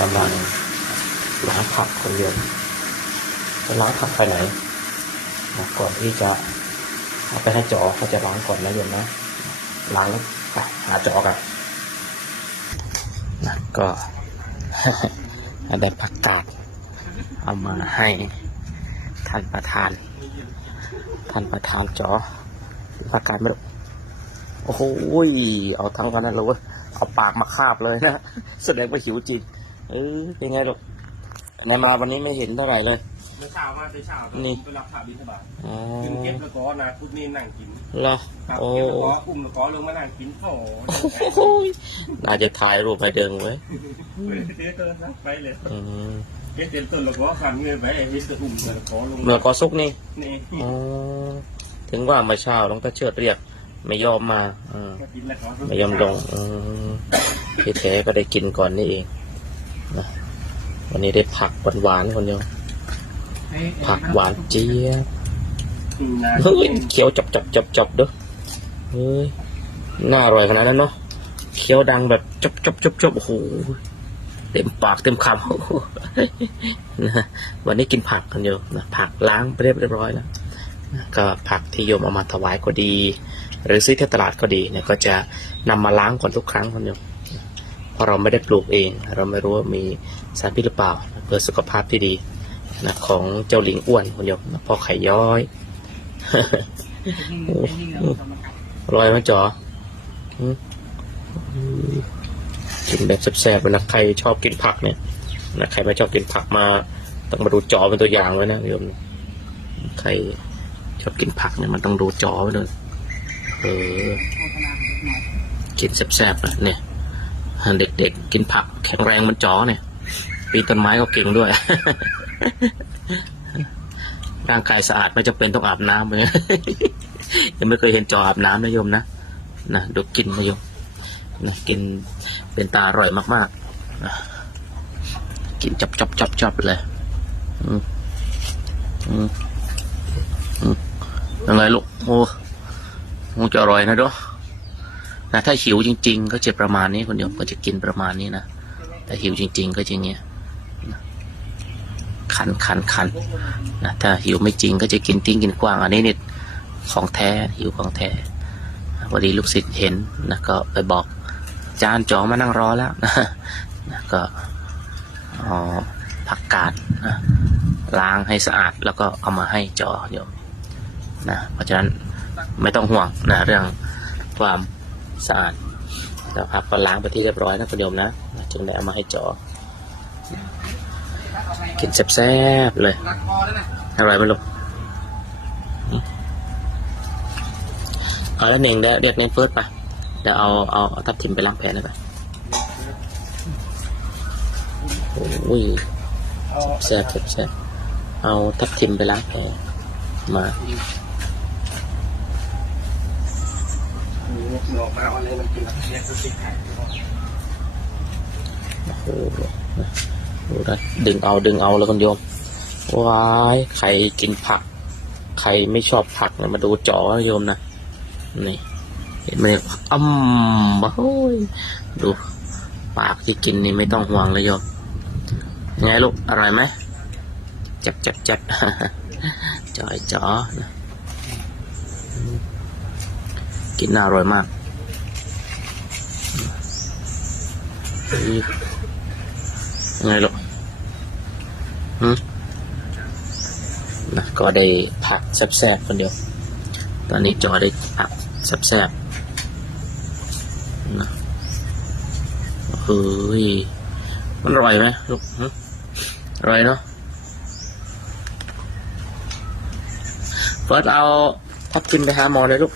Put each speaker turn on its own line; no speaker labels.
กำลังล้างผักคนเดียวจะล้างผักไปไหนนะก่อนที่จะเอาไปให้จอเขาจะล้างก่อนนะโยมนะล้างแล้วไปหาจอกันนะก็ได้ผักกาดเอามาให้ท่านประธาน ท่านประธานจอผักกาดไม่รู้โอ้โหเอาทั้งกันนั่นเลยเว้ยเอาปากมาคาบเลยนะแสดงว่าหิวจริง เออยังไงลูกในมาวันนี้ไม่เห็นเท่าไหร่เลย
เมื่อเช้ามาแต่เช้าตอน
นี่
ไปรับผ่าบิณฑบาต
อ๋อ
ขึ้นเก็บแล้วก็นะพุทธนี่นั่งกิน
เหรอ
ครับ
โอ้
เก็บแล้วก็อุ้มแล้วก็ลงมานั่งกินโอ้โห
โหน่าจะถ่ายรูปไปเดิงไว้ย
เดี๋ยวเดินนะไปเลย
อืม
เก็บเต็มต้นแล้วก็ขันเงินไปเฮ็ดจะอุ้มแล้วก็ลง
เมื่อก็ซุกนี่
นี่
อ๋อถึงว่าเมื่อเช้าหลวงตาเชิดเรียก ไม่ยอมมาอืม
ก็กินแล้วก็
ไม่ยอมลงอืมที่แท้ก็ได้กินก่อนนี่เอง นะวันนี้ได้ผักหวานๆคนเดียวผักหวานเจี๊ยบเฮ้ยเคี้ยวจับจับจับจับเด้อเฮ้ยน่าอร่อยขนาดนั้นเนาะเคี้ยวดังแบบจับจับจับจับโอ้โหเต็มปากเต็มคำนะวันนี้กินผักกันอยู่นะผักล้างไปเรียบร้อยแล้วก็ผักที่โยมเอามาถวายก็ดี หรือซื้อที่ตลาดก็ดีเนี่ยก็จะนำมาล้างก่อนทุกครั้งคนโยมเพ ราะเราไม่ได้ปลูกเอง เราไม่รู้ว่ามีสารพิษหรือเปล่าเพื่อสุขภาพที่ดีนะของเจ้าหลิงอ้วนคนโยมพอไข่ย้อยอร่อยไหมจ๋อกินแบบแซ่บๆเลยนะใครชอบกินผักเนี่ยนะใครไม่ชอบกินผักมา ต้องมาดูจอเป็นตัวอย่างไว้นะโยมใครชอบกินผักเนี่ยมันต้องดูจอไว้เลยเออกินแซ่บๆนะเนี่ย เด็กๆ กินผักแข็งแรงเหมันจอเนี่ย ปีนต้นไม้ก็เก่งด้วย ร่างกายสะอาดไม่จำเป็นต้องอาบน้ำเลยยังไม่เคยเห็นจออาบน้ำนะโยมนะนะดูกินนะโยมนะกินเป็นตาอร่อยมากๆนะกินจับจับจับจับเลยอืมอืมอืมยังไงลูกโอ้คงจะอร่อยนะด้อ นะถ้าหิวจริง ๆ ก็จะประมาณนี้คนโยมก็จะกินประมาณนี้นะแต่หิวจริง ๆ ก็จะอย่างเงี้ยนะคันคันคันนะถ้าหิวไม่จริงก็จะกินติ้งกินกว้าง อันนี้เนี่ยของแท้หิวของแท้พอดีลูกศิษย์เห็นนะก็ไปบอก จานจองมานั่งรอแล้วนะนะก็เอผักกาดนะล้างให้สะอาดแล้วก็เอามาให้จอโยมนะเพราะฉะนั้นไม่ต้องห่วงนะเรื่องความ สะอาดแต่ผักก็ล้างไปที่เรียบร้อยนะคุณโยมนะจึงได้เอามาให้จอกินแซ่บๆเลยอร่อยไหมลูกเอาแล้วเน่งได้เรียกเน้นเฟิร์สไปเดี๋ยวเอาเอาทับทิมไปล้างแผลหน่อยไปโอ้ยแซบแซ่บแซ่บเอาทับทิมไปล้างแผลมา
ออมาอะไรมันกินเนี่ยคือติดไข่
โอ้โหดูนะดึงเอาดึงเอาแล้วคุณโยมว้ายใครกินผัก ใครไม่ชอบผักเนี่ยมาดูจอนะโยมนะนี่เห็นไหมอ้ำโอ้ยดูปากที่กินนี่ไม่ต้องห่วงเลยโยมไงลูกอร่อยไหมจ็บจ็บจ็บจอยจอกินน่าอร่อยมาก ยังไงลูกหืมนะก็ได้ผักแซ่บๆคนเดียว ตอนนี้จอได้ผักแซ่บๆนะเฮ้ย มันอร่อยไหมลูกอร่อยเนาะเฟิร์สเอาทับทิมไปหาหมอเลยลูก